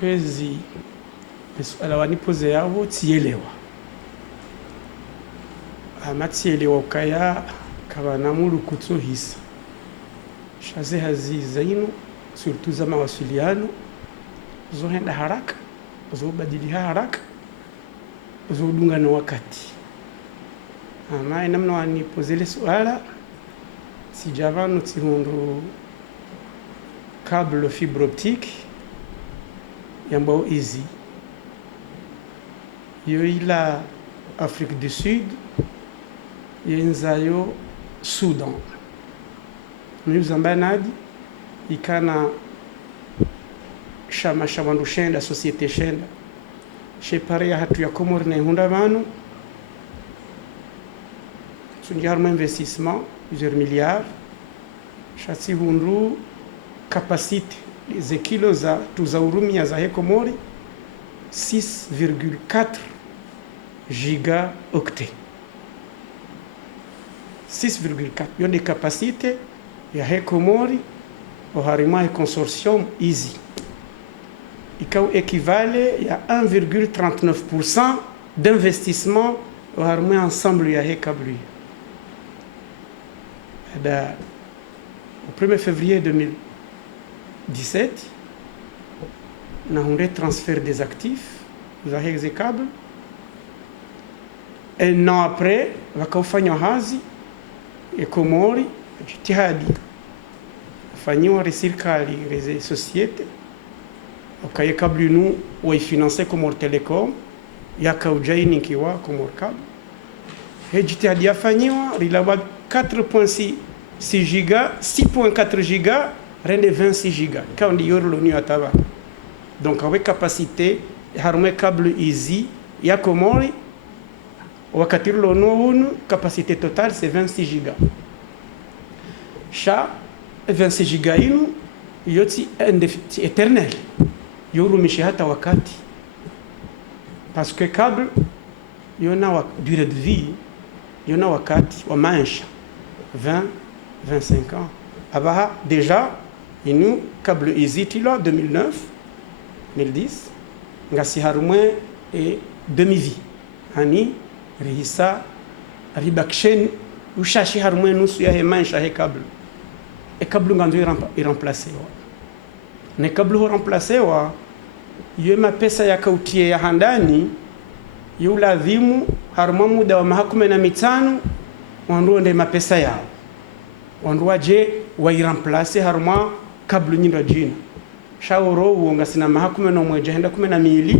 Kwezi swala wanipoze yabo tielewa amatielewa ukaya kabana mulu kutuhisa shaze haziza ino surtout za mawasiliano zohenda haraka zobadili haraka zodunga na wakati ama namna wanipozele swala sijavano tihondo câble fibre optique yambao easy yo ila Afrique du Sud yenzayo Soudan Mzambanadi ikana shama shabandu shenda societe shenda shepare ya hatu ya Komori na ihunda vanu sunjarma investissement plusieurs milliards shati hundu capacité les kilos za tuzaurumia za Komori 6,4 gigaoctets 6,4 yon de capacité ya Komori au harima consortium easy ikao équivale ya 1,39% d'investissement au harima ensemble ya câble. Au 1er février 2017 na hunde transfert des actifs za câble. Un an après wakaufanya hazi Komori jitihadi fanyiwa serikali reze societe okaye kablu nu wa financer Comore Telecom yakaujaini kiwa Comore Cable jitihadi yafanyiwa rilawa 4.6 giga 6.4 giga rende 26 giga quand yoro l'onu ataba donc avec capacité harume câble easy ya Komori wakati l'onu capacité totale c'est 26 giga cha 26 giga inu yoti éternel yorumishi hata wakati parce que câble yona wa durée de vie yona wakati wa maisha 20-25 ans abaha déjà inu câble easy tilo 2009 2010 ngasi harumwe et demi-vie hani rihisa ribakshen ushashi harumwe nusu ya maisha he câble et câble nganzo iremplacer wa ne câble ho remplacer wa yema pesa ya kautie ya handani yula dhimu harumwa muda wa mahakuma na mitano wanduo nde mapesa yao wanduo je wa iremplacer harumwa câble nyindo jina shauro uonga sina mahakuma no mweje henda 12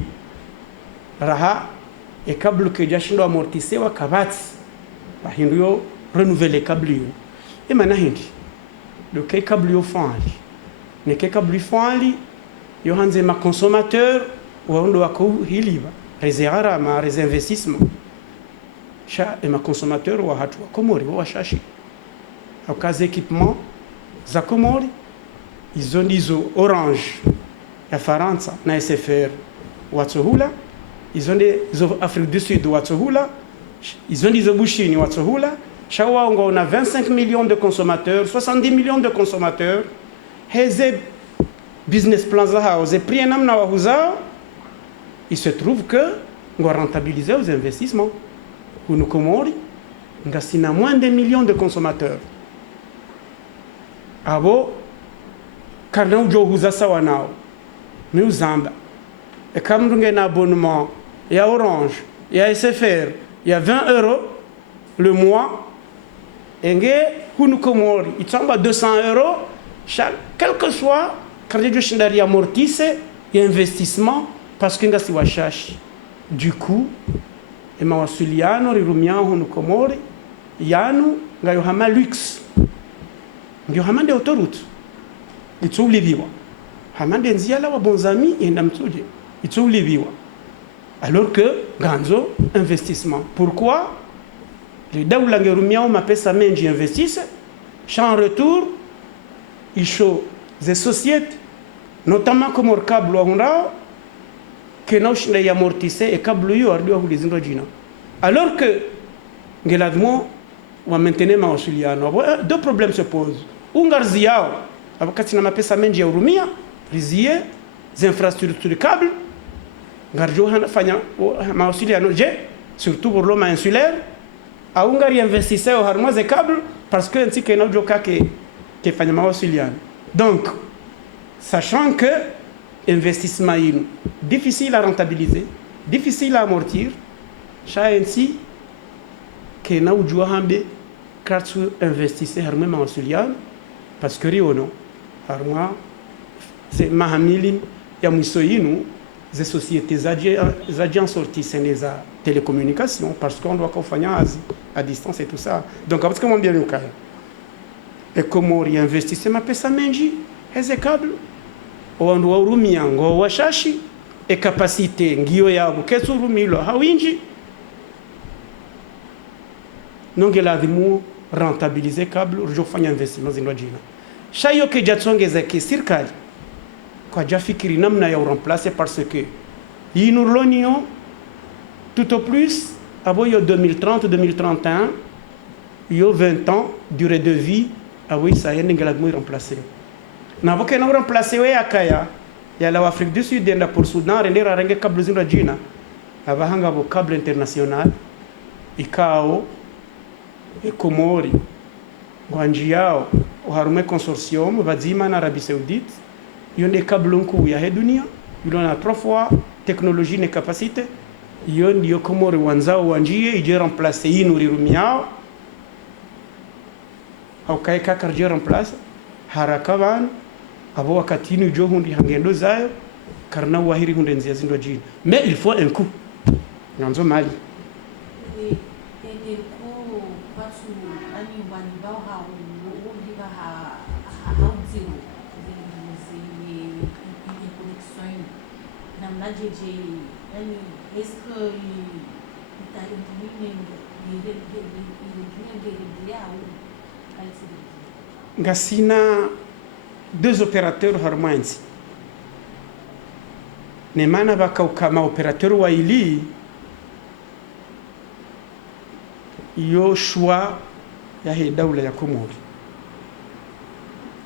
raha et câble que jashindo amortisser wa kabati bahindu yo renouveler câble yo e mana hindi le kay câble yo fandi ne kay câble fandi yo hanze ma consommateur wando wako hiliba rezerara ma réinvestissement cha et ma consommateur wa hatu wa Komori wa shashi au cas équipement za Komori izo Orange ya Faransa na SFR watsohula izo Afrique du Sud watsohula izo Bushini watsohula shawa on a 25 millions de consommateurs 70 millions de consommateurs heze business plans za hao ze prix namna wahuza il se trouve que on rentabiliser aux investissements pour nous Komori ngasina moins de millions de consommateurs abo kana ujo huza sawa nao mi uzamba et comme on a un abonnement il y a Orange il y a SFR il y a 20 € le mois et nous Komori il tombe 200 € chaque quel que soit quand je suis amortisse et investissement parce que ngasi washashi du coup et mawasiliano rirumia hunu Komori yanu ngayo hama luxe ndio hama de autoroute itouliviwa hamande nziala wa bonzami enda mtuje itouliviwa alors que ganzo investissement. Pourquoi les daula ngerumiao mapesa menji investisse en retour il show des sociétés notamment comme le câble honda que nous chinda amortisser et câble yo ardio hulizindo jina alors que ngeladmo wa maintenir ma osiliano deux problèmes se posent ungarziao wakati na mapesa menji ya urumia rizie les infrastructures câble ngarjo fanya ma osiliano je surtout pour l'homme insulaire a ungari investisseur harmoise des câbles parce que ainsi que nous joka que fanya ma osiliano. Donc sachant que investissement difficile à rentabiliser, difficile à amortir, ainsi que nous jouons carte investisseur harmoise en sulian parce que riono harmoise c'est mahamili ya mwisoyinu des sociétés agents sortis les télécommunications parce qu'on doit faire à distance et tout ça. Donc parce que mon bien le cas et comment réinvestir ma pesa menji ces câbles wandu wa urumia ngo washashi e capacité ngio yabo kesu urumilo hawinji nonge lazima rentabiliser câble ujofanya investment zinwa jina shayo ke jatsongeza ke serikali kwa jafikiri namna ya remplacer parce que inurlonio tout au plus aboyo 2030 2031 yo 20 ans durée de vie awi ça yene ngeladmo remplacer na voke na remplacer we akaya ya la Afrique du Sud enda pour Soudan rendera renge câble zinwa jina abahanga bo câble international ikao e Komori ngwanjiao uharume consortium bazima na Arabie Saoudite yonde câble nku ya dunia yulona 3 fois technologie ne capacité yondi yo Komori wanzao wanjie ije remplacer inuri rumiao au kai kakarje remplace harakavan abo wakati ni jo hundi hangendo zayo karna wahiri hunde nzia zindo jini mais il faut un coup nyanzo mali ngasina deux opérateurs harmoise ne mana bakauka opérateur wa ili yo choix ya he daula ya Komori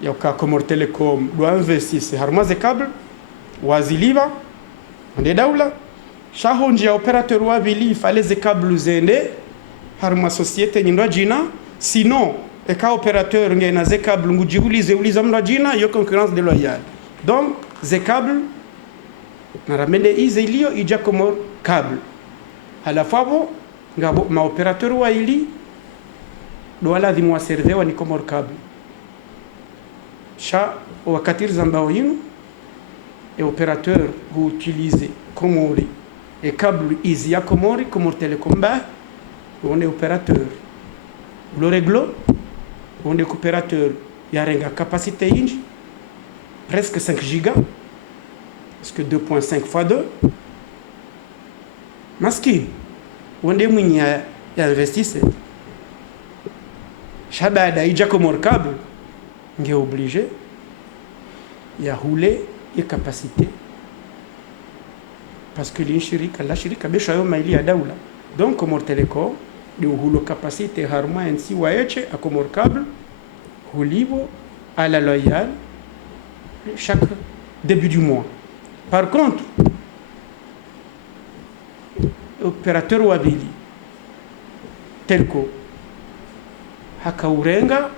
ya ka Komori Telecom doit investir harmoise câble waziliva ande daula shahonji ya opérateur wa bili fallait ze câble zende harma société nyindwa jina sinon et ka opérateur ngena ze câble ngujiulize uliza mndwa jina yo concurrence déloyale. Donc ze câble na ramende ize ilio ija Komori câble à la fois bo ngabo ma opérateur wa ili do ala di moi serve wa ni Komori câble sha wakati zambao yinu et opérateur vous utilisez Komori et câble ici à Komori Telecom on est opérateur le réglo on est opérateur yarenga capacité inji presque 5 gigas parce que 2.5 x 2 maski on est mwenye ya investisse shabada ija Komori câble nge obligé ya rouler et capacité parce que la shirika besha yo maili ya daula donc Komori Telecom de hulo capacité harma ainsi waeche a Komori câble hulivo à la loyale chaque début du mois. Par contre opérateur wabili telco hakaurenga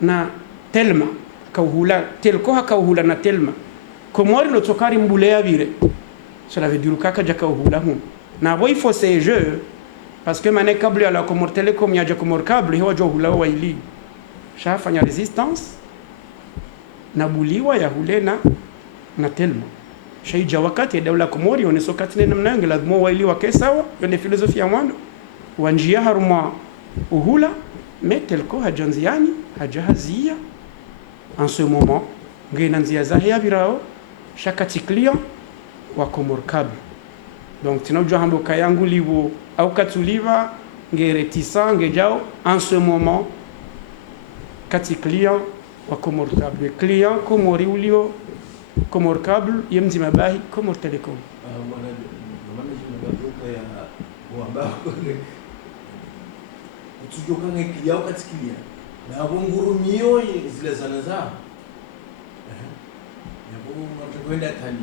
na telma kauhula telco hakauhula na telma Komori no tsokari mbulea vire cela veut dire kaka jaka uhula hu na boy faut ces jeux parce que mané câble ya la Komori Telecom ya Komori câble hiyo jo hula wa ili shafanya resistance na buliwa ya hulena na telma shaija wakati ya daula Komori one sokati namna yangu lazima wa ili wakesawa yone filosofia mwando wanjia haruma uhula metelko hajanziani hajahazia en ce moment ngenanzia za ya virao shakati client wa Comor Cable. Donc tunajua hambo kayangu liwo au katuliva ngeretisa ngejao en ce moment kati client wa Comor Cable. Client Comori ulio Comor Cable yemzima bahi Comor Telecom. Tujokange kiyao katikilia na bungurumio zile zanaza yabo matakwenda tani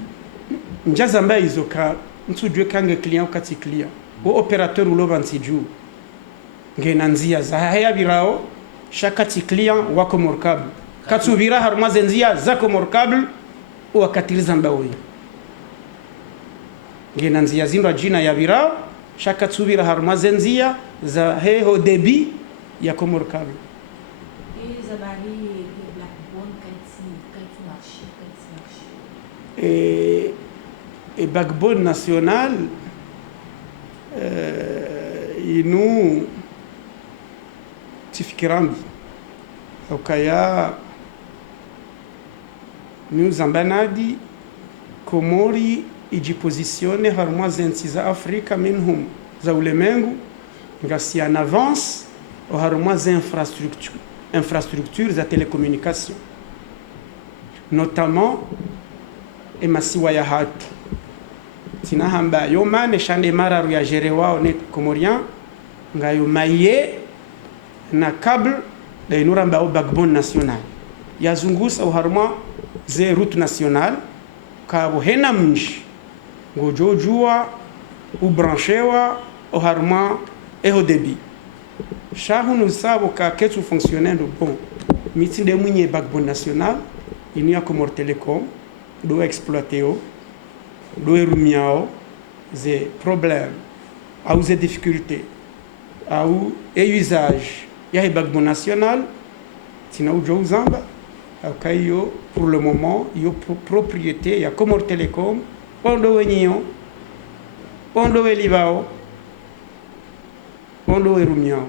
njaza mbaye izoka ntujwe kange client katiklia o operateur ulo bantiju ngenanzia za haya birao shakati client wa Comor Cable katsubira haruma zenzia za Comor Cable wakatiliza mbawe ngenanzia zindu jina ya birao shakatsubira haruma zenzia za heho debi ya Comor Cable. Et backbone national inu tifikirambi ukaya new zambanadi Komori ijipozisione haruma zensi za Afrika minhum za ulemengu ngasi en avance au haruma za infrastructures za télécommunication notamment emasiwa ya hatu tinahamba yomane shande mararu ya jerewao ne Comorian ngayo maye na cable da inuramba au backbone national yazungusa au haruma ze route nationale kabo hena mnji ngojojua ubranchewa au haruma eho debi shahunu sabo ka ketu fonctionnel bon mitinde mwenye backbone national inia Comor Telecom do exploiter do erumiao ze problème ou ze difficultés ou usage ya backbone national tina ujo uzamba akayo pour le moment yo propriété ya Comor Telecom ondo wenyo ondo welivao ondo erumiao